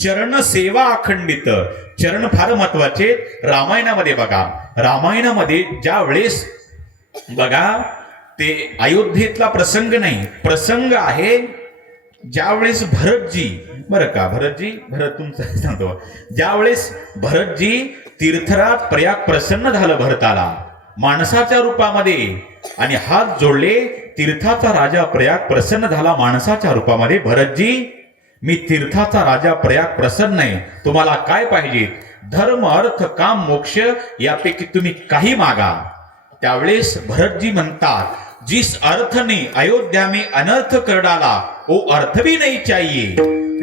चरण सेवा अखंडित. चरण फार महत्वाचे. रामायणामध्ये बघा, रामायणामध्ये ज्या वेळेस बघा ते अयोध्येतला प्रसंग नाही, प्रसंग आहे ज्यावेळेस भरतजी, बरं का, भरत तुमचं सांगतो, ज्यावेळेस भरतजी तीर्थराज प्रयाग प्रसन्न झालं भरताला माणसाच्या रूपामध्ये आणि हात जोडले, तीर्थाचा राजा प्रयाग प्रसन्न झाला माणसाच्या रूपामध्ये. भरतजी, मी तीर्थाचा राजा प्रयाग प्रसन्न आहे, तुम्हाला काय पाहिजे? धर्म अर्थ काम मोक्ष यापैकी तुम्ही काही मागा. त्यावेळेस भरतजी म्हणतात, जिस अर्थ ने अयोध्या में अनर्थ कर डाला वो अर्थ भी नहीं चाहिए.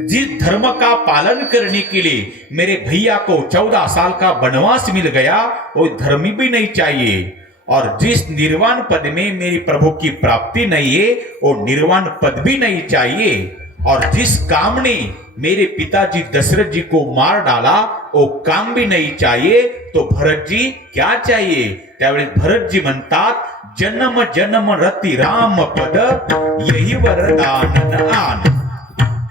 जिस धर्म का पालन करने के लिए मेरे भैया को 14 साल का वनवास मिल गया वो धर्म भी नहीं चाहिए. और जिस निर्वाण पद में मेरी प्रभु की प्राप्ति नहीं है वो निर्वाण पद भी नहीं चाहिए. और जिस काम ने मेरे पिताजी दशरथ जी को मार डाला वो काम भी नहीं चाहिए. तो भरत जी क्या चाहिए? त्यावेळी भरत जी म्हणतात, जन्म जन्म रति राम पद यही वरदान आन.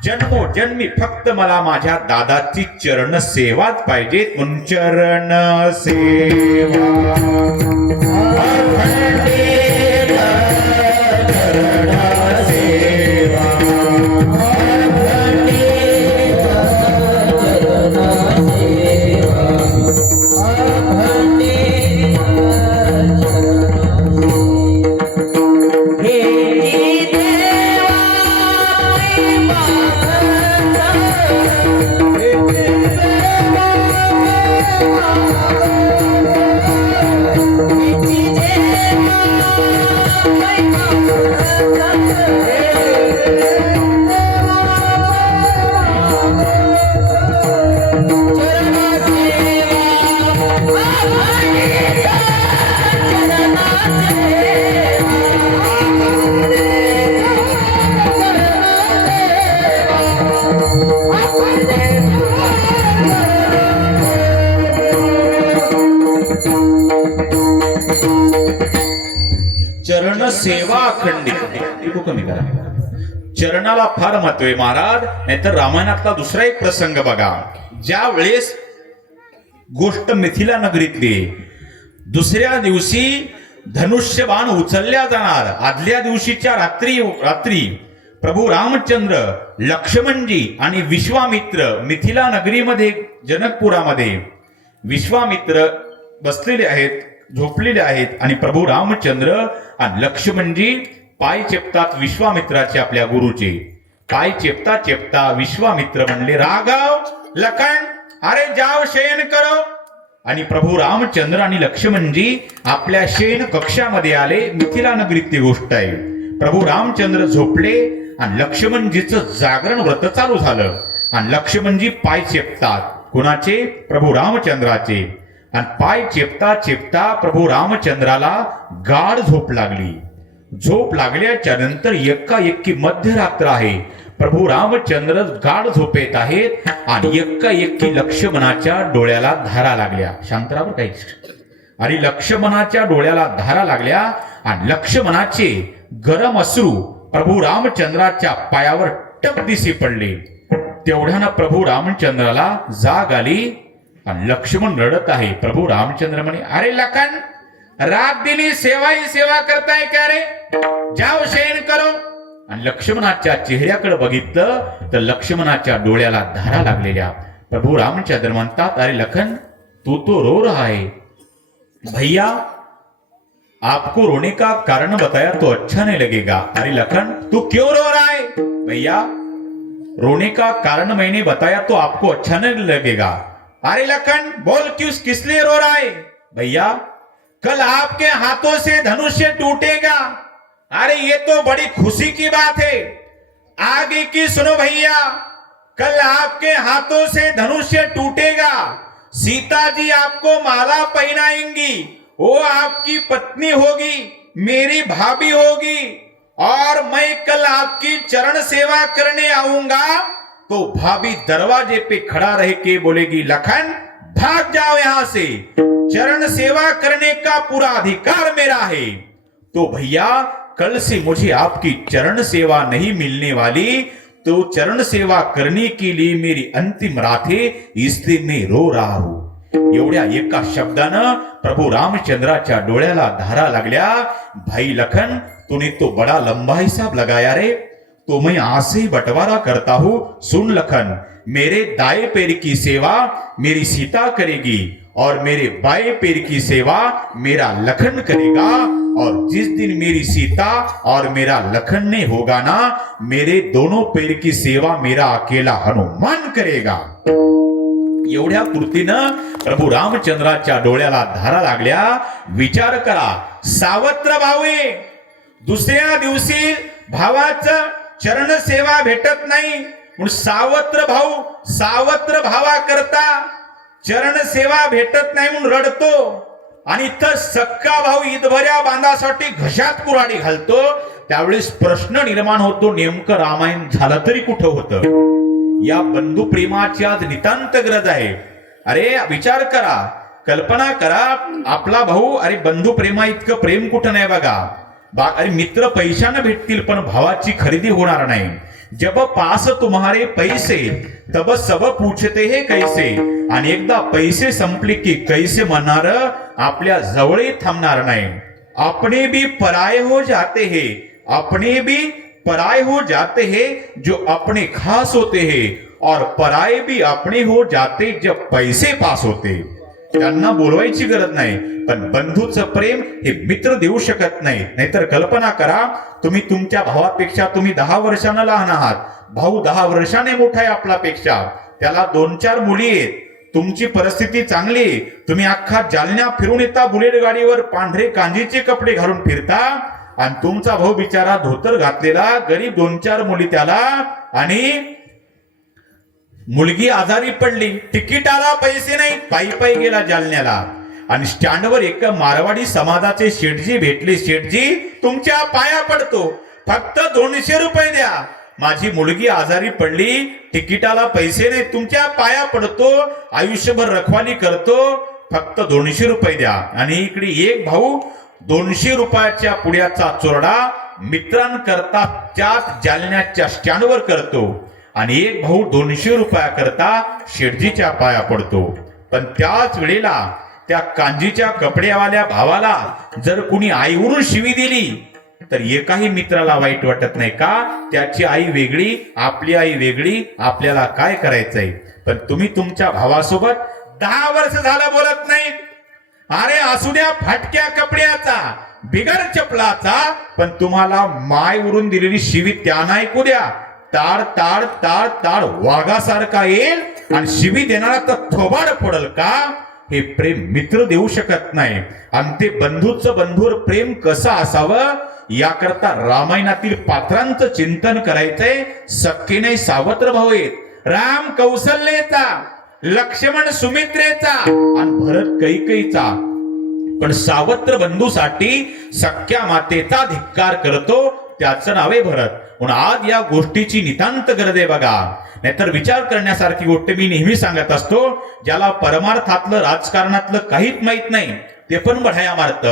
जन्मोजन्मी फक्त मला माझ्या दादाची चरण सेवाच पाहिजे. म्हणून चरण सेवा चरण सेवा अखंडित. कमी करा, चरणाला फार महत्व आहे महाराज. नाहीतर रामायणातला दुसरा एक प्रसंग बघा, ज्या वेळेस गोष्ट मिथिला नगरीतली, दुसऱ्या दिवशी धनुष्यबाण उचलल्या जाणार. आदल्या दिवशीच्या रात्री प्रभू रामचंद्र, लक्ष्मणजी आणि विश्वामित्र मिथिला नगरीमध्ये जनकपुरामध्ये विश्वामित्र बसलेले आहेत, झोपलेले आहेत आणि प्रभू रामचंद्र आणि लक्ष्मणजी पाय चेपतात विश्वामित्राचे, आपल्या गुरुचे पाय चेपता चेपता विश्वामित्र म्हणले, राघव लखन अरे जाओ शयन करो. आणि प्रभू रामचंद्र आणि लक्ष्मणजी आपल्या शयन कक्षामध्ये आले. मिथिला नगरीतली गोष्ट आहे. प्रभू रामचंद्र झोपले आणि लक्ष्मणजीचं जागरण व्रत चालू झालं. आणि लक्ष्मणजी पाय चेपतात, कुणाचे? प्रभू रामचंद्राचे. आणि पाय चेपता चेपता प्रभू रामचंद्राला गाढ झोप लागली. झोप लागल्याच्या नंतर एकाएकी मध्यरात्र आहे. प्रभू रामचंद्र गाढ झोपेत आहेत आणि एकाएकी लक्ष्मणाच्या डोळ्याला धारा लागल्या. शांतरावर काही आणि लक्ष्मणाच्या डोळ्याला धारा लागल्या आणि लक्ष्मणाचे गरम अश्रू प्रभू रामचंद्राच्या पायावर टप दिसी पडले. तेवढ्यानं प्रभू रामचंद्राला जाग आली आणि लक्ष्मण रडत आहे. प्रभू रामचंद्र म्हणे, अरे लखन, रात दिनी सेवा ही सेवा करताय क्या रे? जाओ शयन करो. आणि लक्ष्मणाच्या चेहऱ्याकडे बघितलं तर लक्ष्मणाच्या डोळ्याला धारा लागलेल्या. प्रभू रामचंद्र म्हणतात, अरे लखन, तू तो रो रहा है. भैया आपको रोने का कारण बताया तो अच्छा नहीं लगेगा. अरे लखन, तू क्यों रो रहा है? भैया रोने का कारण मैंने बताया तो आपको अच्छा नहीं लगेगा. अरे लखन बोल, किस लिए रो रहा है? भैया कल आपके हाथों से धनुष्य टूटेगा. अरे ये तो बड़ी खुशी की बात है. आगे की सुनो भैया, कल आपके हाथों से धनुष्य टूटेगा. सीता जी आपको माला पहनाएंगी, वो आपकी पत्नी होगी, मेरी भाभी होगी. और मैं कल आपकी चरण सेवा करने आऊंगा तो भाभी दरवाजे पे खड़ा रह के बोलेगी, लखन भाग जाओ यहां से, चरण सेवा करने का पूरा अधिकार मेरा है. तो भैया कल से मुझे आपकी चरण सेवा नहीं मिलने वाली. तो तो चरण सेवा करने के लिए मेरी अंतिम रात है, इसलिए मैं रो रहा हूं. एवढ्या एका शब्दानं प्रभू रामचंद्राच्या डोळ्याला धारा लागल्या. भाई लखन, तूने तो बड़ा लंबा हिसाब लगाया रे. तो मैं आज से ही बंटवारा करता हूं. सुन लखन, मेरे दाएं पैर की सेवा मेरी सीता करेगी और मेरे बाएं पैर की सेवा मेरा लखन करेगा. और जिस दिन मेरी सीता और मेरा लखन ने होगा ना, मेरे दोनों पैर की सेवा मेरा अकेला हनुमान करेगा. एवढ्या पूर्तीनं प्रभू रामचंद्राच्या डोळ्याला धारा लागल्या. विचार करा, सावत्र भावे दुसऱ्या दिवशी भावाचं चरण सेवा भेटत नाही म्हणून सावत्र भावा करता चरण सेवा भेटत नाही म्हणून रडतो. आणि इथं सक्का भाऊ ईदभऱ्या बांधासाठी घशात कुऱ्हाडी घालतो. त्यावेळेस प्रश्न निर्माण होतो, नेमकं रामायण झालं तरी कुठं होतं. या बंधू प्रेमाची आज नितांत गरज आहे. अरे विचार करा, कल्पना करा, आपला भाऊ, अरे बंधू प्रेमा इतकं प्रेम कुठं नाही बघा. अरे मित्र पैशानं भेटतील पण भावाची खरेदी होणार नाही. जब पास तुम्हारे पैसे तब सब पूछते हे कैसे. आणि एकदा पैसे संपले की कैसे म्हणणार आपल्या जवळ थांबणार नाही. अपने भी पराये हो जाते हैं, अपने भी पराये हो जाते हैं जो अपने खास होते हैं, और पराये भी अपने हो जाते जब पैसे पास होते. त्यांना बोलवायची गरज नाही, पण बंधूचं प्रेम हे मित्र देऊ शकत नाही. नाहीतर कल्पना करा, तुम्ही तुमच्या भावापेक्षा तुम्ही 10 वर्षांना लहान आहात, भाऊ 10 वर्षाने मोठा आहे आपल्यापेक्षा, त्याला 2-4 मुली आहेत, तुमची परिस्थिती चांगली, तुम्ही अख्खा जालन्या फिरून येता बुलेट गाडीवर, पांढरे कांजीचे कपडे घालून फिरता, आणि तुमचा भाऊ बिचारा धोतर घातलेला गरीब, 2-4 मुली त्याला, आणि मुलगी आजारी पडली, तिकिटाला पैसे नाही, पायी गेला जालन्याला, आणि स्टँडवर एक मारवाडी समाजाचे शेठजी भेटले. शेठजी, तुमच्या पाया पडतो, फक्त 200 रुपये द्या, माझी मुलगी आजारी पडली, तिकिटाला पैसे नाही, तुमच्या पाया पडतो, आयुष्यभर रखवाली करतो, फक्त 200 रुपये द्या. आणि इकडे एक भाऊ 200 रुपयाच्या पुड्याचा चोरडा मित्रांकरता त्याच जालन्याच्या स्टँडवर करतो, आणि एक भाऊ 200 रुपयाकरता शेठजीच्या पाया पडतो. पण त्याच वेळेला त्या कांजीच्या कपड्यावाल्या भावाला जर कुणी आईवरून शिवी दिली तर एकाही मित्राला वाईट वाटत नाही का? त्याची आई वेगळी, आपली आई वेगळी, आपल्याला काय करायचंय. पण तुम्ही तुमच्या भावासोबत 10 वर्ष झालं बोलत नाही. अरे असू द्या फाटक्या कपड्याचा, बिगर चपलाचा, पण तुम्हाला मायवरून दिलेली शिवी त्यानं ऐकू द्या. ताड ताड ताड ताड वाघासारखा येईल, आणि शिवी देणारा तर थोबाड पडल का? हे प्रेम मित्र देऊ शकत नाही. आणि ते बंधूचं बंधूवर प्रेम कसं असावं याकरता रामायणातील पात्रांचं चिंतन करायचंय. सख्खे नाही सावत्र भाऊ आहेत, राम कौशल्याचा, लक्ष्मण सुमित्रेचा, आणि भरत कैकेयीचा. पण सावत्र बंधूसाठी सख्या मातेचा धिक्कार करतो, त्याचं नाव आहे भरत. म्हणून आज या गोष्टीची नितांत गरज आहे बघा. नाहीतर विचार करण्यासारखी गोष्ट मी नेहमी सांगत असतो, ज्याला परमार्थातलं राजकारणातलं काहीच माहित नाही ते पण बढाया मारत.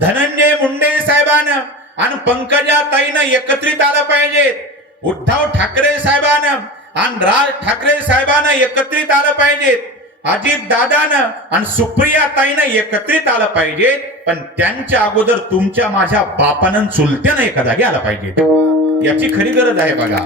धनंजय मुंडे साहेबांना आणि पंकजा ताईनं एकत्रित आलं पाहिजे. उद्धव ठाकरे साहेबांना आणि राज ठाकरे साहेबांना एकत्रित आलं पाहिजे. अजित दादानं आणि सुप्रिया ताईनं एकत्रित आलं पाहिजे. पण त्यांच्या अगोदर तुमच्या माझ्या बापानं चुलत्यानं एका जागी आला पाहिजे. याची खरी गरज आहे बघा.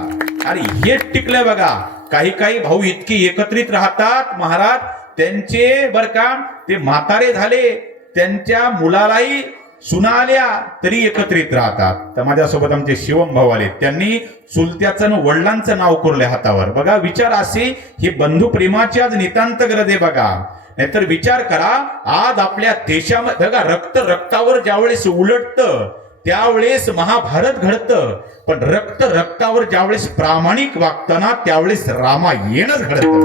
अरे हे टिकलं बघा. काही भाऊ इतके एकत्रित राहतात महाराज, त्यांचे बर का ते म्हातारे झाले, त्यांच्या मुलालाही सुना आल्या तरी एकत्रित राहतात. तर माझ्यासोबत आमचे शिवम भाऊ आले, त्यांनी चुलत्याचं वडिलांचं नाव कोरले हातावर. बघा विचार असे, हे बंधू प्रेमाची आज नितांत गरज आहे बघा. नाहीतर विचार करा, आज आपल्या देशामध्ये बघा रक्त रक्तावर ज्यावेळेस उलटतं त्यावेळेस महाभारत घडतं, पण रक्त रक्तावर ज्यावेळेस प्रामाणिक वागताना त्यावेळेस रामायणच घडतं.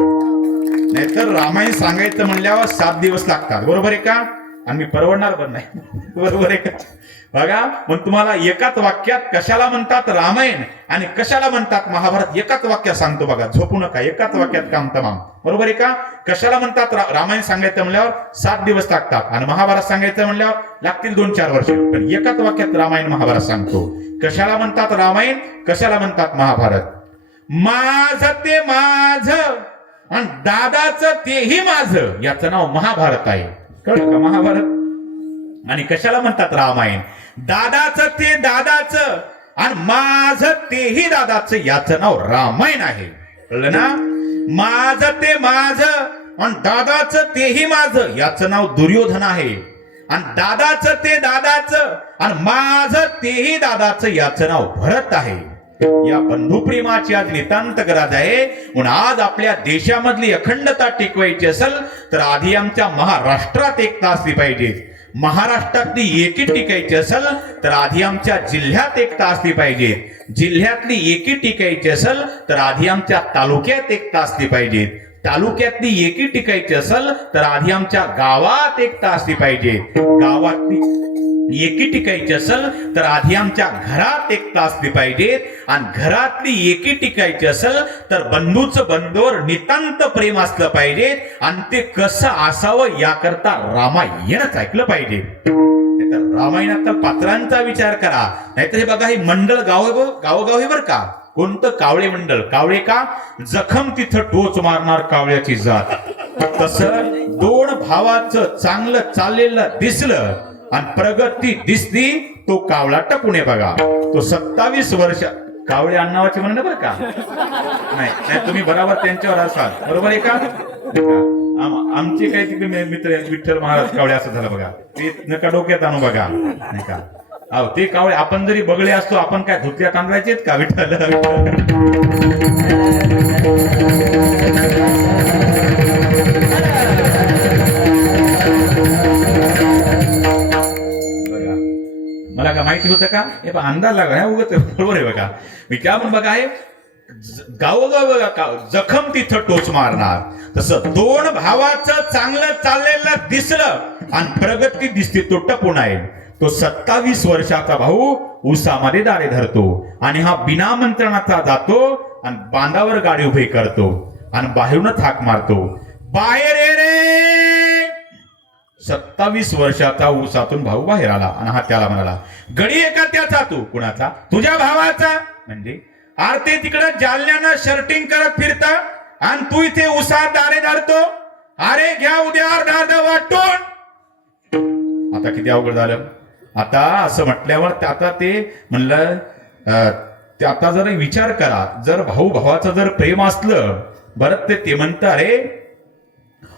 नाहीतर रामायण सांगायचं म्हणल्यावर 7 दिवस लागतात, बरोबर आहे का? आणि मी परवडणार पण नाही, बरोबर आहे का? बघा, मग तुम्हाला एकाच वाक्यात कशाला म्हणतात रामायण आणि कशाला म्हणतात महाभारत एकाच वाक्यात सांगतो बघा. झोपू नका, एकाच वाक्यात काम तमाम, बरोबर आहे का? कशाला म्हणतात रामायण सांगायचं म्हणल्यावर 7 दिवस लागतात, आणि महाभारत सांगायचं म्हणल्यावर लागतील 2-4 वर्ष. पण एकाच वाक्यात रामायण महाभारत सांगतो. कशाला म्हणतात रामायण, कशाला म्हणतात महाभारत. माझ ते माझ आणि दादाचं तेही माझं, याचं नाव महाभारत आहे. कळलं का महाभारत? आणि कशाला म्हणतात रामायण? दादाचं ते दादाचं आणि माझ तेही दादाचं, याचं नाव रामायण आहे. कळलं ना? माझ ते माझ आणि दादाचं तेही माझं, याचं नाव दुर्योधन आहे. आणि दादाचं ते दादाचं आणि माझं तेही दादाचं, याचं नाव भरत आहे. या बंधुप्रेमाची आज नितांत गरज आहे. म्हणून आज आपल्या देशामधली अखंडता टिकवायची असेल तर आधी आमच्या महाराष्ट्रात एकता असली पाहिजे. महाराष्ट्रातली एकी टिकायची असेल तर आधी आमच्या जिल्ह्यात एकता असली पाहिजे. जिल्ह्यातली एकी टिकायची असेल तर आधी आमच्या तालुक्यात एकता असली पाहिजे. तालुक्यातली एकी टिकायची असेल तर आधी आमच्या गावात एकता असली पाहिजे. गावातली एकी टिकायची असेल तर आधी आमच्या घरात एकता असली पाहिजे. आणि घरातली एकी टिकायची असेल तर बंधूचं बंधूवर नितांत प्रेम असलं पाहिजे. आणि ते कसं असावं याकरता रामायणच ऐकलं पाहिजे. रामायणात पात्रांचा विचार करा. नाहीतर हे बघा, हे मंडळ गावोगावी बर का, कोणतं कावळे मंडळ. कावळे का? जखम तिथं टोच मारणार कावळ्याची जात. तसं दोन भावाचं चांगलं चाललेलं दिसलं आणि प्रगती दिसली, तो कावळा टपून बघा. तो 27 वर्ष कावळे अण्णावाचे म्हणणं बरं का? नाही, तुम्ही बरोबर त्यांच्यावर असाल. बरोबर आहे का? आमचे काही तिकडे मित्र विठ्ठल महाराज कावळे असं झालं बघा. ते नका डोक्यात आणू बघा, नाही का? अहो ते कावळे आपण जरी बगळे असतो, आपण काय धुत्या तांदळायचे का? विठ्ठल मला का माहिती होतं का? हे पण अंदाज लागला उगत. बरोबर आहे बघा. मी काय म्हणून बघा, आहे गावोगाव बघा, जखम तिथं टोच मारणार. तसं दोन भावाचं चांगलं चाललेलं दिसलं आणि प्रगती दिसते, तो टपून आहे. तो 27 वर्षाचा भाऊ उसामध्ये दारे धरतो आणि हा बिना मंत्रणाचा जातो आणि बांधावर गाडी उभी करतो आणि बाहेरूनच हाक मारतो, बाहेर ये रे. 27 वर्षाचा ऊसातून भाऊ बाहेर आला आणि हा त्याला म्हणाला, गडी एका त्याचा, तू कुणाचा? तुझ्या भावाचा. म्हणजे आरते तिकडे जालन्यानं शर्टिंग करत फिरता आणि तू इथे उसात दारे धरतो. अरे घ्या उद्या अर्धा वाटून. आता किती अवघड झालं. आता असं म्हटल्यावर आता ते म्हणलं, आता जर विचार करा, जर भाऊ भावाचं जर प्रेम असलं बरं, ते म्हणतं अरे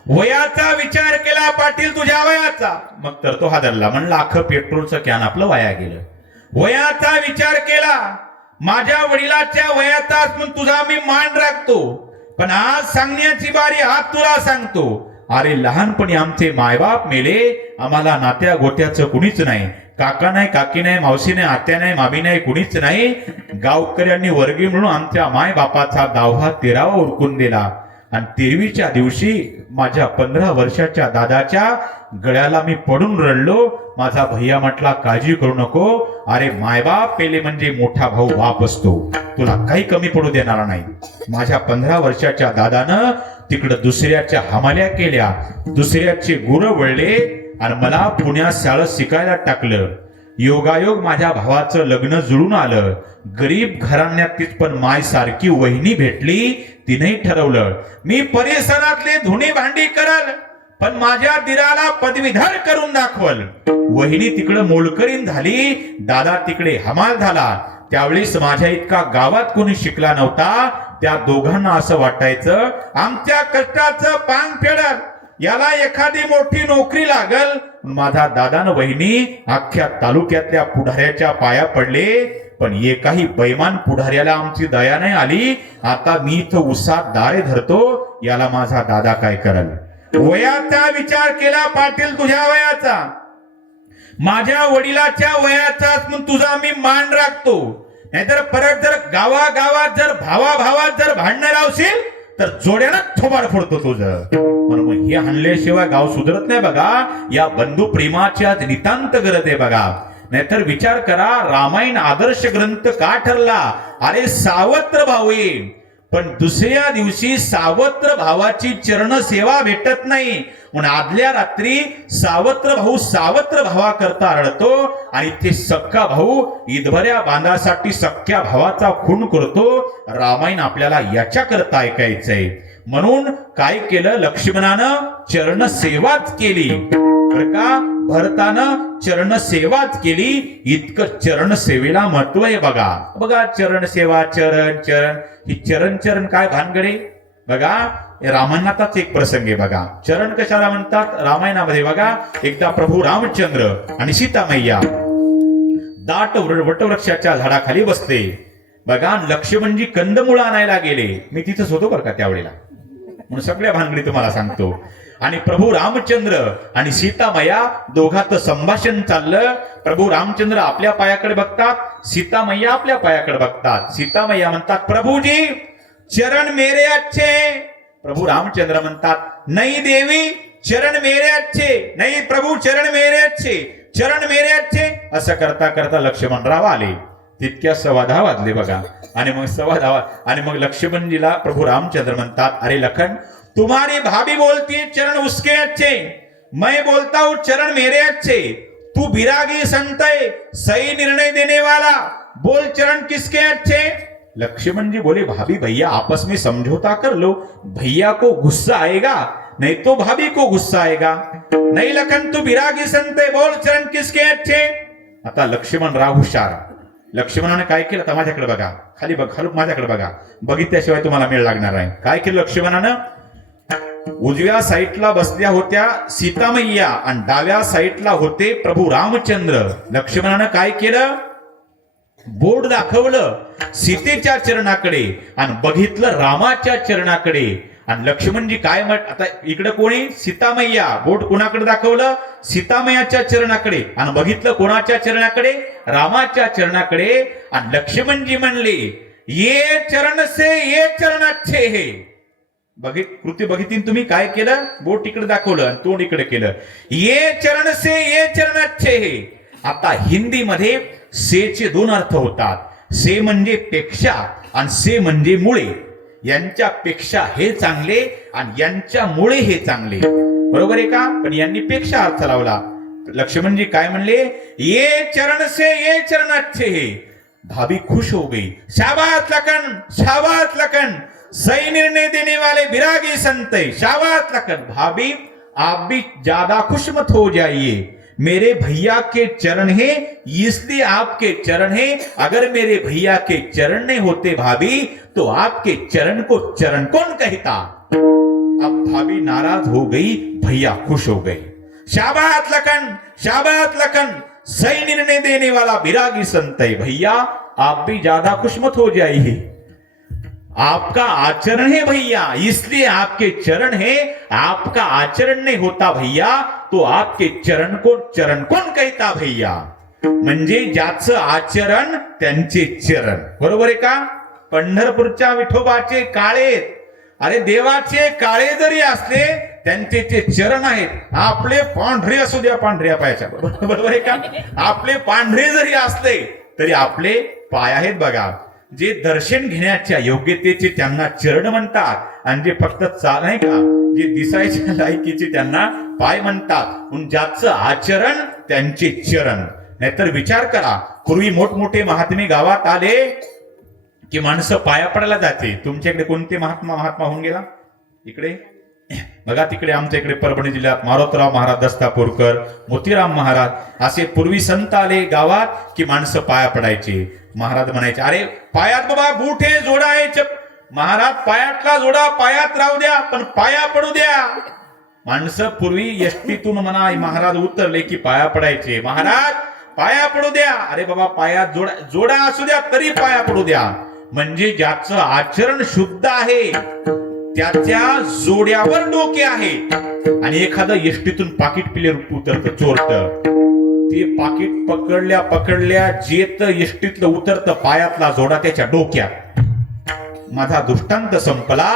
वयाचा विचार केला पाटील तुझ्या वयाचा. मग तर तो हादरला, म्हणलं अख्खं पेट्रोलचं कॅन आपलं वाया गेलं. वयाचा विचार केला, माझ्या वडिलाच्या वयाचा म्हणून तुझा मी मान राखतो, पण आज सांगण्याची बारी हात तुला सांगतो. अरे लहानपणी आमचे मायबाप मेले, आम्हाला नात्या गोत्याचं कुणीच नाही. काका नाही, काकी नाही, मावशी नाही, आत्या नाही, मामी नाही, कुणीच नाही. गावकऱ्यांनी वर्गी म्हणून आमच्या माय बापाचा दावा 13वा उरकून दिला. आणि 13वीच्या दिवशी माझ्या 15 वर्षाच्या दादाच्या गळ्याला मी पडून रडलो. माझा भैया म्हटला, काळजी करू नको, अरे मायबाप पेले म्हणजे मोठा भाऊ बाप असतो, तुला काही कमी पडू देणार नाही. माझ्या 15 वर्षाच्या दादानं तिकडं दुसऱ्याच्या हमाल्या केल्या, दुसऱ्याचे गुरं वळले आणि मला पुण्यात शाळेत शिकायला टाकलं. योगायोग माझ्या भावाचं लग्न जुळून आलं. गरीब घराण्यात पण माय सारखी वहिनी भेटली. तिने ठरवलं मी परिसरातले धुणी भांडी करल, पण माझ्या दिराला पदवीधर करून दाखवल. वहिनी तिकडं मोलकरीण झाली, दादा तिकडे हमाल झाला. त्यावेळेस माझ्या इतका गावात कोणी शिकला नव्हता. त्या दोघांना असं वाटायचं आमच्या कष्टाचं पांग फेडल, याला एखादी मोठी नोकरी लागल. माझा दादान वहिनी अख्ख्या तालुक्यातल्या पुढाऱ्याच्या पाया पडले, पण एकाही बैमान पुढाऱ्याला आमची दया नाही आली. आता मी इथं उसात दारे धरतो, याला माझा दादा काय करल. वयाचा विचार केला पाटील तुझ्या वयाचा, माझ्या वडिलाच्या वयाचा म्हणून तुझा मी मान राखतो. नाहीतर परत जर गावागावात जर भावाभावात जर भांडणं लावशील तर जोड्यानं थोबाड फोडतो तुझं. म्हणून हे हाणल्याशिवाय गाव सुधरत नाही बघा. या बंधू प्रेमाची आज नितांत गरज आहे बघा. नाहीतर विचार करा, रामायण आदर्श ग्रंथ का ठरला? अरे सावत्र भाऊ आहे, पण दुसऱ्या दिवशी सावत्र भावाची चरण सेवा भेटत नाही. म्हणून आदल्या रात्री सावत्र भावा करता रडतो आणि ते सख्खा भाऊ ईदभऱ्या बांधासाठी सख्या भावाचा खून करतो. रामायण आपल्याला याच्या करता ऐकायचंय. म्हणून काय केलं, लक्ष्मणानं चरण सेवाच केली बरं का. भरतानं चरण सेवाच केली. इतकं चरण सेवेला महत्व आहे बघा. बघा चरण सेवा, चरण चरण, ही चरण चरण काय भानगडे बघा. रामायणाचाच एक प्रसंग आहे बघा. चरण कशाला म्हणतात रामायणामध्ये बघा. एकदा प्रभू रामचंद्र आणि सीतामैया दाट वटवृक्षाच्या झाडाखाली बसले बघा. लक्ष्मणजी कंदमुळं आणायला गेले. मी तिथंच होतो बरं का त्यावेळेला, म्हणून सगळ्या भानगडी तुम्हाला सांगतो. आणि प्रभू रामचंद्र आणि सीतामैया दोघांचं संभाषण चाललं. प्रभू रामचंद्र आपल्या पायाकडे बघतात, सीतामैया आपल्या पायाकडे बघतात. सीतामैया म्हणतात, प्रभूजी चरण मेरे अच्छे. प्रभू रामचंद्र म्हणतात, नाही देवी चरण मेरे अच्छे, नाही प्रभू चरण मेरे अच्छे, चरण मेरे अच्छे. असं करता करता लक्ष्मणराव आले. तितक्या 10:15 वाजले बघा. आणि मग 10:15 आणि मग लक्ष्मणजीला प्रभू रामचंद्र म्हणतात, अरे लखन तुम्हारी भाभी बोलती है चरण उसके अच्छे, मैं बोलता हूं चरण मेरे अच्छे. तू बिरागी संत है, सही निर्णय देने वाला, बोल चरण किसके अच्छे. लक्ष्मण जी बोले, भाभी भैया आपस में समझौता कर लो, भैया को गुस्सा आएगा नहीं तो भाभी को गुस्सा आएगा. नहीं लखन तू बिरागी संत है, बोल चरण किसके अच्छे. आता लक्ष्मण राव हुशार. लक्ष्मणाने काय केलं तर माझ्याकडे बघा, खाली बघ, खाली माझ्याकडे बघा, बघितल्याशिवाय तुम्हाला मेळ लागणार नाही. काय केलं लक्ष्मणानं, उजव्या साईडला बसल्या होत्या सीतामैया आणि डाव्या साईडला होते प्रभू रामचंद्र. लक्ष्मणानं काय केलं, बोर्ड दाखवलं सीतेच्या चरणाकडे आणि बघितलं रामाच्या चरणाकडे. आणि लक्ष्मणजी काय आता इकडे कोणी, सीतामैया, बोट कोणाकडे दाखवलं, सीतामैयाच्या चरणाकडे आणि बघितलं कोणाच्या चरणाकडे, रामाच्या चरणाकडे. आणि लक्ष्मणजी म्हणले, ये चरण से ये चरण अच्छे है. कृती बघितली तुम्ही, काय केलं, बोट तिकडे दाखवलं आणि तोंड इकडे केलं. ये चरण से ये चरण अच्छे है. आता हिंदीमध्ये सेचे 2 अर्थ होतात. से म्हणजे पेक्षा आणि से म्हणजे मुळे. यांच्यापेक्षा हे चांगले आणि यांच्यामुळे हे चांगले, बरोबर आहे का. पण यांनी पेक्षा अर्थ लावला. लक्ष्मणजी काय म्हणले, ये चरण से ये चरण अच्छे है. भाभी खुश हो गई. शाबाश लखन, शाबाश लखन, सही निर्णय देने वाले विरागी संत है, शाबाश लखन. भाभी आप भी ज्यादा खुश मत हो जाइए, मेरे भैया के चरण है इसलिए आपके चरण है. अगर मेरे भैया के चरण नहीं होते भाभी तो आपके चरण को चरण कौन कहता. अब भाभी नाराज हो गई, भैया खुश हो गए. शाबाश लखन, शाबाश लखन, सही निर्णय देने वाला विरागी संत है. भैया आप भी ज्यादा खुश मत हो जाइए, आपका आचरण है भैया इसलिए आपके चरण है. आपका आचरण नहीं होता भैया तो आपके चरण को चरण कौन कहता भैया. म्हणजे ज्याचं आचरण त्यांचे चरण, बरोबर आहे का. पंढरपूरच्या विठोबाचे काळे, अरे देवाचे काळे जरी असले त्यांचे ते चरण आहेत. आपले पांढरे असू द्या, पांढऱ्या पायाच्या, बरोबर आहे का. आपले पांढरे जरी असले तरी आपले पाय आहेत बघा. जे दर्शन घेण्याच्या योग्यतेचे त्यांना चरण म्हणतात आणि जे फक्त चाल नाही का, जे दिसायच्या लायकीचे त्यांना पाय म्हणतात. म्हणून ज्याचं आचरण त्यांचे चरण. नाहीतर विचार करा, पूर्वी मोठमोठे महात्मे गावात आले की माणसं पाया पडायला जाते. तुमच्याकडे कोणते महात्मा होऊन गेला इकडे बघा. तिकडे आमच्या इकडे परभणी जिल्ह्यात मारोतराव महाराज दस्तापूरकर, मोतीराम महाराज असे पूर्वी संत आले गावात की माणसं पाया पडायचे. महाराज म्हणायचे, अरे पायात बाबा बूट आहे, जोडा आहे. महाराज पायातला जोडा पायात राहू द्या पण पाया पडू द्या. माणसं पूर्वी एसटीतून म्हणा महाराज उतरले की पाया पडायचे. महाराज पाया पडू द्या. अरे बाबा पायात जोडा असू द्या तरी पाया पडू द्या. म्हणजे ज्याचं आचरण शुद्ध आहे त्याच्या जोड्यावर डोके आहे. आणि एखादं एसटीतून पाकिट पिले उतरत चोरत, ते पाकिट पकडल्या जेत एसटीतलं उतरत, पायातला जोडा त्याच्या डोक्यात. माझा दृष्टांत संपला.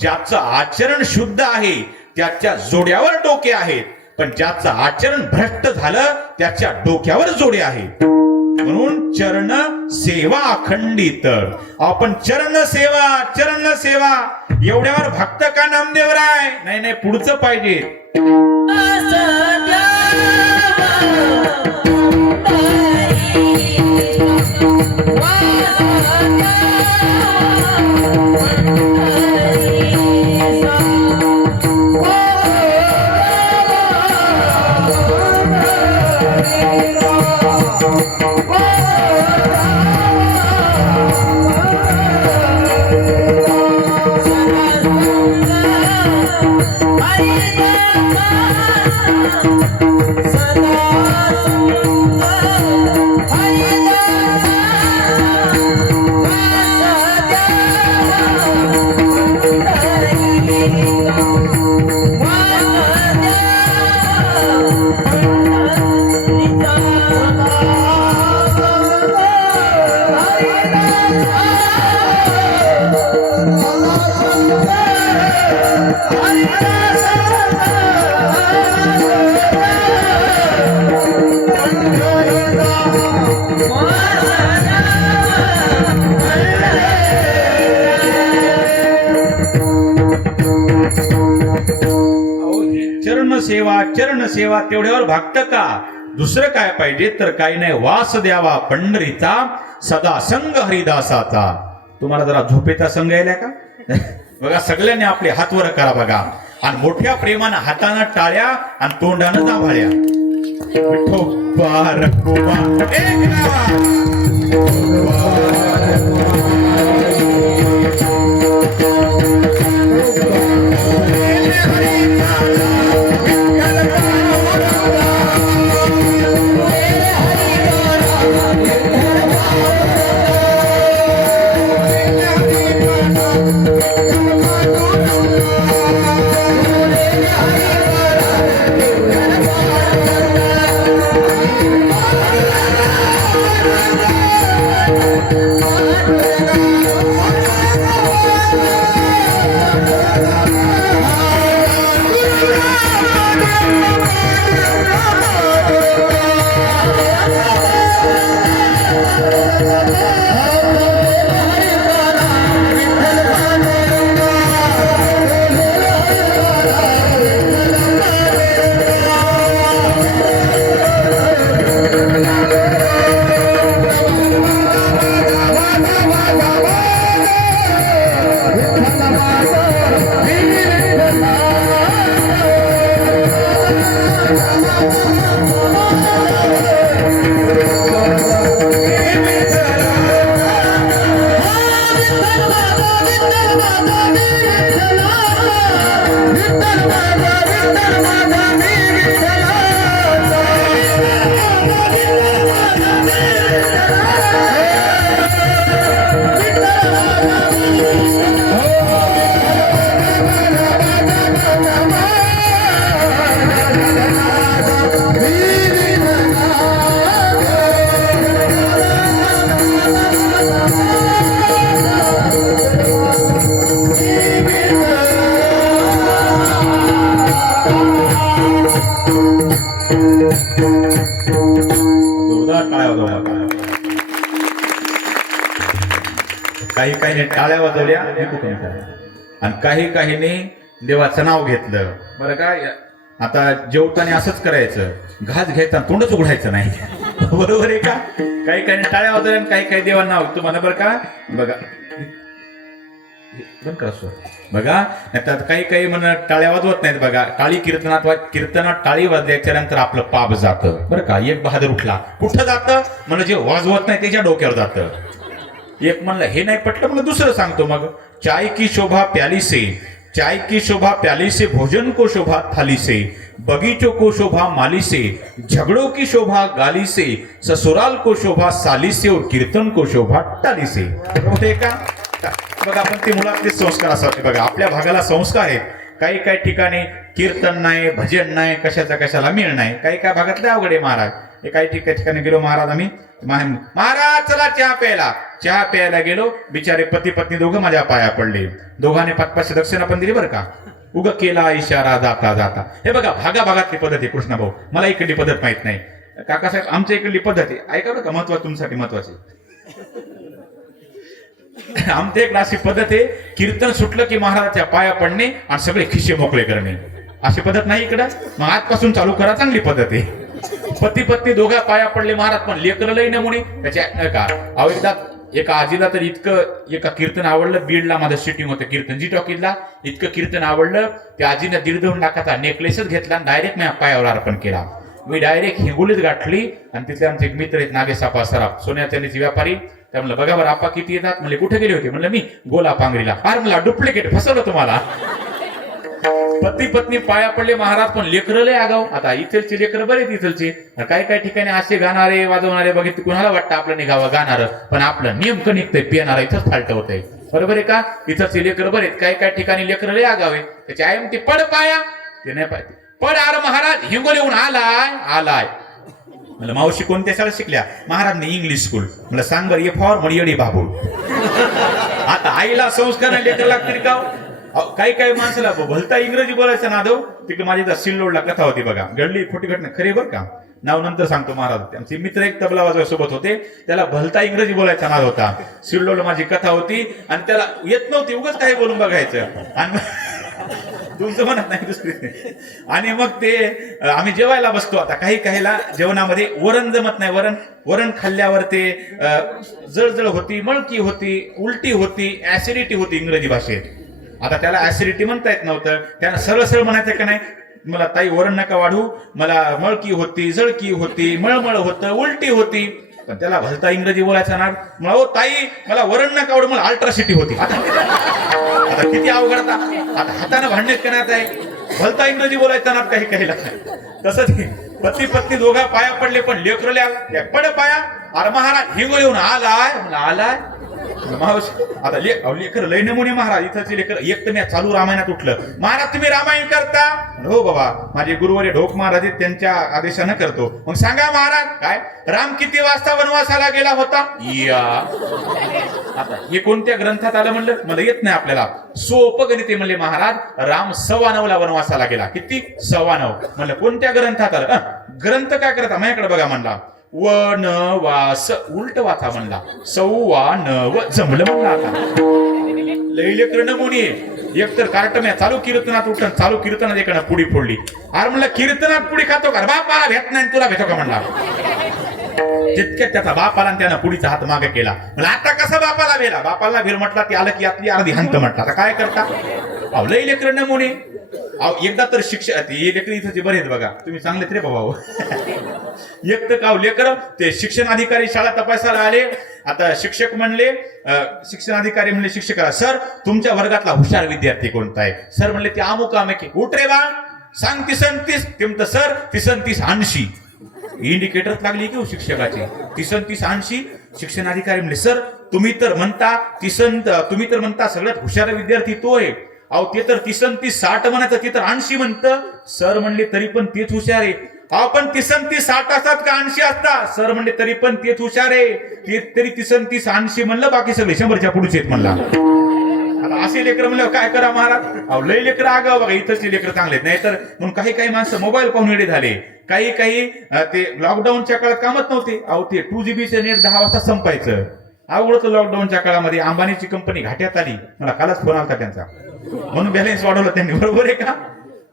ज्याचं आचरण शुद्ध आहे त्याच्या जोड्यावर डोके आहेत, पण ज्याचं आचरण भ्रष्ट झालं त्याच्या डोक्यावर जोडे आहेत. म्हणून चरण सेवा अखंडित. आपण चरण सेवा एवढ्यावर भक्त का नामदेव राय? नाही नाही, पुढचं पाहिजे. चरण सेवा तेवढ्यावर भागत का? दुसरं काय पाहिजे? तर काही नाही, वास द्यावा पंढरीचा सदा संग हरिदासाचा. तुम्हाला जरा झोपेचा संघ यायला का? बघा, सगळ्यांनी आपले हात वर करा बघा, आणि मोठ्या प्रेमानं हातानं टाळ्या आणि तोंडानं दाभाळ्या. विठोबा रखोबा एक काही काही टाळ्या वाजवल्या आणि काहीने देवाचं नाव घेतलं. बरं का, आता जेवताना असंच करायचं, घास घ्यायचा तोंडच उघडायचं नाही. बरोबर आहे का? काही टाळ्या वाजवल्या आणि काही देवांना नाव तुम्हाला. बरं का, बघा बघा, नाही काही म्हण टाळ्या वाजवत नाहीत. बघा, टाळी कीर्तनात टाळी वाजल्याच्या नंतर आपलं पाप जातं. बरं का, एक बहादर उठला, कुठं जातं? म्हणजे जे वाजवत नाही त्याच्या डोक्यावर जातं. एक म्हणलं हे नाही पटलं, म्हणलं दुसरं सांगतो. मग चाय की शोभा प्याली से भोजन को शोभा थाली से, बगीचों को शोभा माली से, झगड़ों की शोभा गाली से, ससुराल को शोभा साली से और कीर्तन को शोभा टाली से. होते का? बघा, आपण ते मुलातले संस्कार असतात. बघा, आपल्या भागाला संस्कार आहेत. काही ठिकाणी कीर्तन नाही, भजन नाही, कशाला मेळ नाही. काही भागातले अवघडे महाराज. काही ठिकाणी गेलो महाराज, आम्ही महाराज चला चहा प्यायला गेलो. बिचारे पती पत्नी दोघं माझ्या पाया पडले. दोघांनी 500 दक्षिणा पण दिली. बरं का, उग केला इशारा जाता. हे बघा, भागाभागातली पद्धत आहे कृष्णा भाऊ. मला इकडली पद्धत माहित नाही. काकासाहेब, आमच्या इकडली पद्धत आहे. ऐका बरं का, महत्वाची तुमच्यासाठी महत्वाची. आमच्या एक अशी पद्धत आहे, कीर्तन सुटलं की महाराजाच्या पाया पडणे आणि सगळे खिशे मोकळे करणे. अशी पद्धत नाही इकडं. मग आजपासून चालू करा, चांगली पद्धत आहे. पती पत्नी दोघा पाया पडले महाराज, पण लेकरं लई नमुने त्याच्या का. अहो एकदा एका आजीला तर इतकं एका कीर्तन आवडलं, बीडला माझं शूटिंग होतं कीर्तनजी टॉकीजला. इतकं कीर्तन आवडलं, त्या आजीने 1.5 लाखाचा नेकलेसच घेतला आणि डायरेक्ट माझ्या पायावर अर्पण केला. मी डायरेक्ट हिंगोलीत गाठली आणि तिथले आमचे एक मित्र आहेत नागेसापा सराफ, सोन्या चांदीचे व्यापारी. त्या म्हणलं बघा बरं आप्पा किती येतात. म्हणले कुठे गेले होते. म्हणलं मी गोला पांगरीला. अरे मला डुप्लिकेट फसवलं तुम्हाला. पती पत्नी पाया पडले महाराज, पण लेकरं लय आगाव. आता इथलचे लेकरं बरेच इथलचे. काही काही ठिकाणी असे गाणारे वाजवणारे बघितले, कुणाला वाटतं आपलं निघावं गाणार, पण आपलं नेमकं निघतंय पिणारा इथंच फाल्ट होतंय. बरोबर आहे का. इथलचे लेकरं बरेच. काही काही ठिकाणी लेकरं लय आगाव आहे. त्याची आई म्हणते पड पाया, ते नाही पाहिजे. पड अरे महाराज हिंगोलीहून आलाय. म्हणलं मावशी कोणत्या शाळेत शिकल्या. महाराजने इंग्लिश स्कूल. म्हणलं सांग बरं, ये फॉर म्हण येडी बाबू. आता आईला संस्कार लेकर लागतील का. काही काही माणसाला भलता इंग्रजी बोलायचं नादव. तिकडे माझी सिल्लोडला कथा होती बघा, घडली खोटी घटना, खरी बरं का. नाव नंतर सांगतो महाराज. आमचे मित्र एक तबला वाजवा सोबत होते, त्याला भलता इंग्रजी बोलायचा नाद होता. सिल्लोडला माझी कथा होती आणि त्याला येत नव्हती, उगाच काही बोलून बघायचं. आणि तुमचं म्हणत नाही दुसरी. आणि मग ते आम्ही जेवायला बसतो. आता काही काहीला जेवणामध्ये वरण जमत नाही. वरण खाल्ल्यावर ते जळजळ होती, मळकी होती, उलटी होती, ऍसिडिटी होती इंग्रजी भाषेत. आता त्याला ऍसिडिटी म्हणता येत नव्हतं. त्यानं सरळ सरळ म्हणायचं का नाही, मला ताई वरण नका वाढू, मला मळकी होती, जळकी होती, मळमळ होतं, उलटी होती. पण त्याला भलता इंग्रजी बोलायचा ना. मला ओ ताई मला वरण नका वाढू, मला अल्ट्रासिटी होती. आता किती अवघड. आता हाताने भांडण्यात करण्यात आहे, भलता इंग्रजी बोलायचा ना काही काही लक्षात. तसंच पती पत्नी दोघा पाया पडले, पण लेकरल्या पड पाया. अरे महाराज हिंगोलीहून आलाय. म्हणलं आलाय आता लेकर लय नमुने महाराज. इथंचे लेकर एक तर मी चालू रामायणात उठलं. महाराज तुम्ही रामायण करता. हो बाबा माझे गुरुवारी ढोक महाराज त्यांच्या आदेशानं करतो. मग सांगा महाराज काय, राम किती वाजता वनवासाला गेला होता. या आता हे कोणत्या ग्रंथात आलं. म्हणलं मला येत नाही आपल्याला. सोपं गणित म्हणले महाराज, राम 9:15 वनवासाला गेला. किती 9:15. म्हणलं कोणत्या ग्रंथात आलं. ग्रंथ काय करता माझ्याकडे बघा. म्हणला वनवास उलट वाचा. म्हणला 9:15 जमलं. म्हणला आता लई लेकर नमुनी. एक तर कार्टम्या चालू कीर्तनात उठून चालू कीर्तनात एकानं पुडी फोडली. अरे म्हणलं कीर्तनात पुडी खातो का. बापाला भेट नाही तुला भेटो का. म्हणला तितक्यात त्याचा बापाला आणि त्यानं पुडीचा हात मागे केला. म्हणलं आता कसा बापाला भेला. बापाला भेल म्हटला ती आलं की यातली अर्धी हंत म्हटला. आता काय करता. अहो लई लेकर नमुने. एकदा तर शिक्षक लेकर इथं बरे आहेत बघा, तुम्ही चांगले तरी बाबा. एक तर का लेकर ते शिक्षण अधिकारी शाळा तपासायला आले. आता शिक्षक म्हणले, शिक्षण अधिकारी म्हणले शिक्षकाला, सर तुमच्या वर्गातला हुशार विद्यार्थी कोणता आहे. सर म्हणले ते अमुक अमुक. उठ रे बाळ सांग 30-30. ते म्हणतं सर 30-30-80. इंडिकेटर लागली की शिक्षकाची. 30-30-80. शिक्षण अधिकारी म्हणले सर तुम्ही तर म्हणता सगळ्यात हुशार विद्यार्थी तो आहे. अहो ते तर 30-30-60 म्हणायचं, ते तर 80 म्हणतं. सर म्हणले तरी पण तेच हुशार आहे. अहो पण 30-30-60 असतात का 80 असतात. सर म्हणले तरी पण तेच हुशार आहे. ते तरी 30-30-80 म्हणलं, बाकी सगळे 100च्या पुढचे आहेत म्हणला. आता असे लेकर म्हणलं काय करा महाराज. अहो लय लेकर आगाव बघा. इथंच लेकर चांगले नाही तर म्हणून काही माणसं मोबाईल पाहून येडे झाले. काही ते लॉकडाऊनच्या काळात कामच नव्हते. अहो ते 2GB नेट 10 वाजता संपायचं. आवडतं लॉकडाऊनच्या काळामध्ये अंबानीची कंपनी घाट्यात आली. मला कालच फोन आला त्यांचा, म्हणून बॅलन्स वाढवलं त्यांनी. बरोबर आहे का.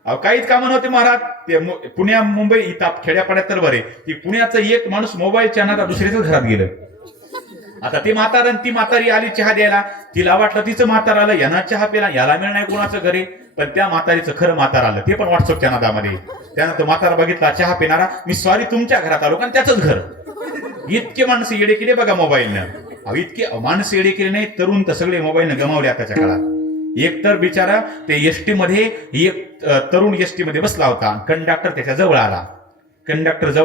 अहो काहीच कामं नव्हते महाराज. ते पुण्या मुंबई इथं खेड्यापाड्यात तर बरे. की पुण्याचं एक माणूस मोबाईलच्या नादात दुसऱ्याच घरात गेलं. आता ती म्हातारा ती म्हातारी आली चहा द्यायला. तिला वाटलं तिचं म्हातार आलं, यांना चहा प्याला, याला मिळ नाही कोणाचं घरी. पण त्या म्हातारीचं खरं म्हातार आलं, ते पण व्हॉट्सअपच्या नादामध्ये. त्यानं तो म्हातारा बघितला चहा पिणारा, मी सॉरी तुमच्या घरात आलो, कारण त्याचंच घर. इतके माणसं येडे केले बघा मोबाईलनं. इतके माणसं येडे केले नाही, तरुण तर सगळे मोबाईलनं गमावले आताच्या काळात. एक तर बिचारा ते एसटी मध्ये एक तरुण एसटी मध्ये बसला होता. कंडक्टर त्याच्या जवळ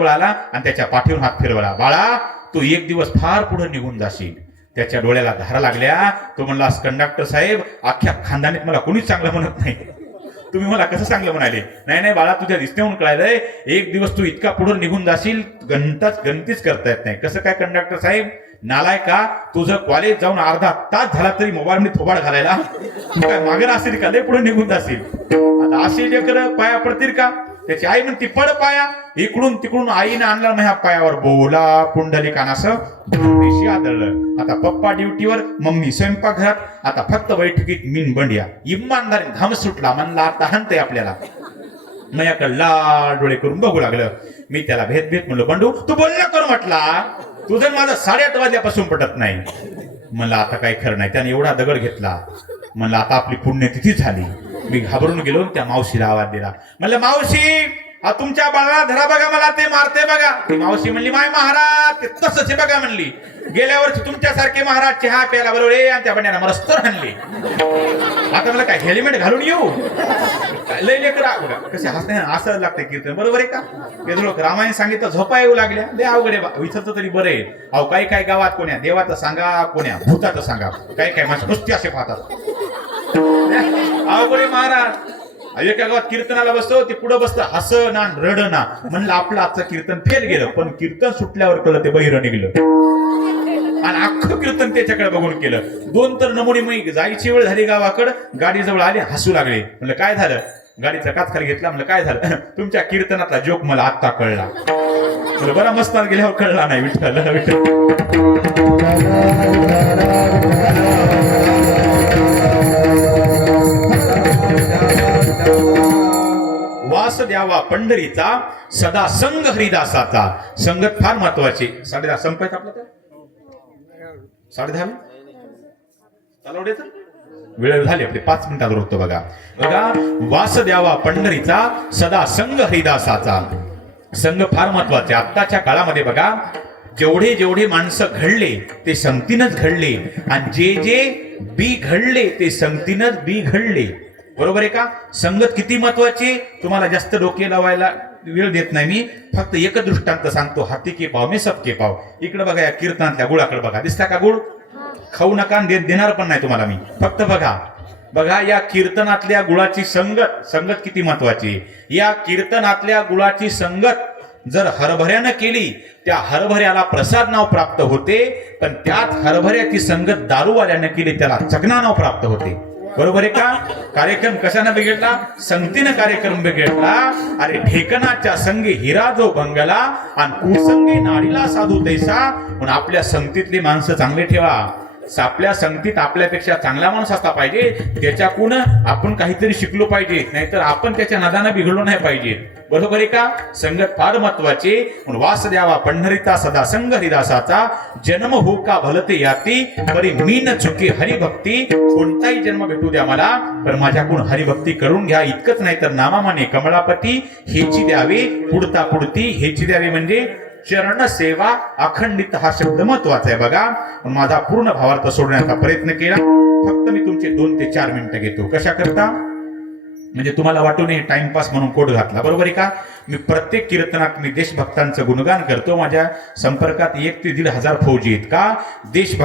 आला आणि त्याच्या पाठीवर हात फिरवला. बाळा तू एक दिवस फार पुढे निघून जाशील. त्याच्या डोळ्याला धारा लागल्या. तो म्हणला कंडक्टर साहेब अख्ख्या खानदानीत मला कोणीच चांगलं म्हणत नाही, तुम्ही मला कसं चांगलं म्हणाले. नाही बाळा तुझ्या दिसण्याहून कळालंय एक दिवस तू इतका पुढे निघून जाशील गणतीच करता येत नाही. कसं काय कंडक्टर साहेब. नालाय का तुझं कॉलेज जाऊन अर्धा तास झाला तरी मोबाईल मध्ये थोबाड घालायला. तू काय मागे असेल का लय पुढे निघून जाशील. आता अशी लेकर पाया पडतील का. त्याची आई म्हणती पड पाया. इकडून तिकडून आईनं आणला ह्या पायावर बोला पुंडलिकानासं देशी आदळलं. आता पप्पा ड्युटीवर, मम्मी स्वयंपाकघरात, आता फक्त बैठकीत मीन बंडिया. इमानदारी धाम सुटला, म्हणला आता हनतय आपल्याला. माझ्याकडे लाल डोळे करून बघू लागलं. मी त्याला भेद भेद म्हणलो, बंडू तू बोलणं कर म्हटला, तुझं माझं 8:30 वाजल्यापासून पटत नाही. म्हणलं आता काही खरं नाही. त्याने एवढा दगड घेतला. म्हणलं आता आपली पुण्यतिथी झाली. मी घाबरून गेलो, त्या मावशीला आवाज दिला. म्हणलं मावशी, तुमच्या बाळाला धरा बघा, मला ते मारते बघा. ती मावशी म्हणली माय महाराज ते तसंच आहे बघा म्हणली. गेल्या वर्षी तुमच्यासारखे महाराज चहा प्यायला बरोबर आणि त्या बंड्याला मरस्तर आणले. आता मला काय हेल्मेट घालून येऊ? लय लेकरा कसे हसते असं लागतंय कीर्तन. बरोबर आहे का? ते लोक रामायण सांगितलं झोपा येऊ लागल्या. लय अवघड आहे. विचारतो तरी बरं आहे. अहो काही काही गावात कोण्या देवाचं सांगा, कोण्या भूताचं सांगा, काही काही माझ्या नुसती असे पाहतात. अवघड आहे महाराज. एका गावात कीर्तनाला बसतो, ते पुढे बसतं हस ना रड ना. म्हणलं आपलं आजचं कीर्तन फेल गेलं. पण कीर्तन सुटल्यावर कळलं ते बहिरं निघलं आणि अख्खं कीर्तन त्याच्याकडे बघून केलं. 2 तर नमुने मग जायची वेळ झाली गावाकडे. गाडी जवळ आले, हसू लागले. म्हणलं काय झालं? गाडीचा काच खाली घेतला. म्हणलं काय झालं? तुमच्या कीर्तनातला जोक मला आत्ता कळला. म्हणलं बरा मस्त गेल्यावर कळला नाही. विठ्ठल विठ्ठल. वास द्यावा पंढरीचा सदा संग हरिदासाचा. संगत फार महत्वाची. 10:30 संपायचं आपलं. तर 10:30 चालवड्याचं वेळ झाली आपली. 5 मिनिटात रोखतो बघा. वास द्यावा पंढरीचा सदा संग हरिदासाचा. संघ फार महत्वाचे. आत्ताच्या काळामध्ये बघा, जेवढे जेवढे माणसं घडले ते संगतीनच घडले आणि जे जे बी घडले ते संगतीनच बी घडले. बरोबर आहे का? संगत किती महत्वाची. तुम्हाला जास्त डोके लावायला वेळ देत नाही मी. फक्त एक दृष्टांत सांगतो. हाती के पाव मी सबके पाव. इकडे बघा, या कीर्तनातल्या गुळाकडे बघा. दिसता का गुळ? खाऊ नका, देणार पण नाही तुम्हाला मी. फक्त बघा बघा या कीर्तनातल्या गुळाची संगत. संगत किती महत्वाची. या कीर्तनातल्या गुळाची संगत जर हरभऱ्यानं केली, त्या हरभऱ्याला प्रसाद नाव प्राप्त होते. पण त्यात हरभऱ्याची संगत दारूवाल्यानं केली, त्याला चकना नाव प्राप्त होते. बरोबर आहे का? कार्यक्रम कशानं बिघडला? संगतीनं कार्यक्रम बिघडला. अरे ढेकणाच्या संगी हिरा जो भंगला आणि कुसंगी नाडीला साधू तैसा. म्हणून आपल्या संगतीतली माणसं चांगले ठेवा. आपल्या संगतीत आपल्यापेक्षा चांगला माणूस असला पाहिजे. त्याच्याकडून आपण काहीतरी शिकलो पाहिजे, नाहीतर आपण त्याच्या नादानं बिघडलो नाही पाहिजे. बरोबर आहे का? संगत फार महत्वाची. म्हणून वास द्यावा पंढरीचा सदा संग हरिदासाचा. जन्म हो का भलते याती परी मी न चुके हरिभक्ती. कोणताही जन्म भेटू द्या मला, पण माझ्याकडून हरिभक्ती करून घ्या. इतकंच नाही तर नामामाने कमळापती हेची द्यावे. पुढता पुढती हेची द्यावी. म्हणजे चरण सेवा अखंडित हा शब्द महत्वाचा आहे बघा. माझा पूर्ण भावार्थ सोडण्याचा प्रयत्न केला. फक्त मी तुमचे 2 ते 4 मिनिटं घेतो. कशा करता? म्हणजे तुम्हाला वाटू नये टाइमपास म्हणून कोड घातला. बरोबर आहे का? मी प्रत्येक कीर्तनात मी देशभक्तांचं गुणगान करतो. माझ्या संपर्कात 1 ते 1,500 फौजी आहेत. का? देशभक्त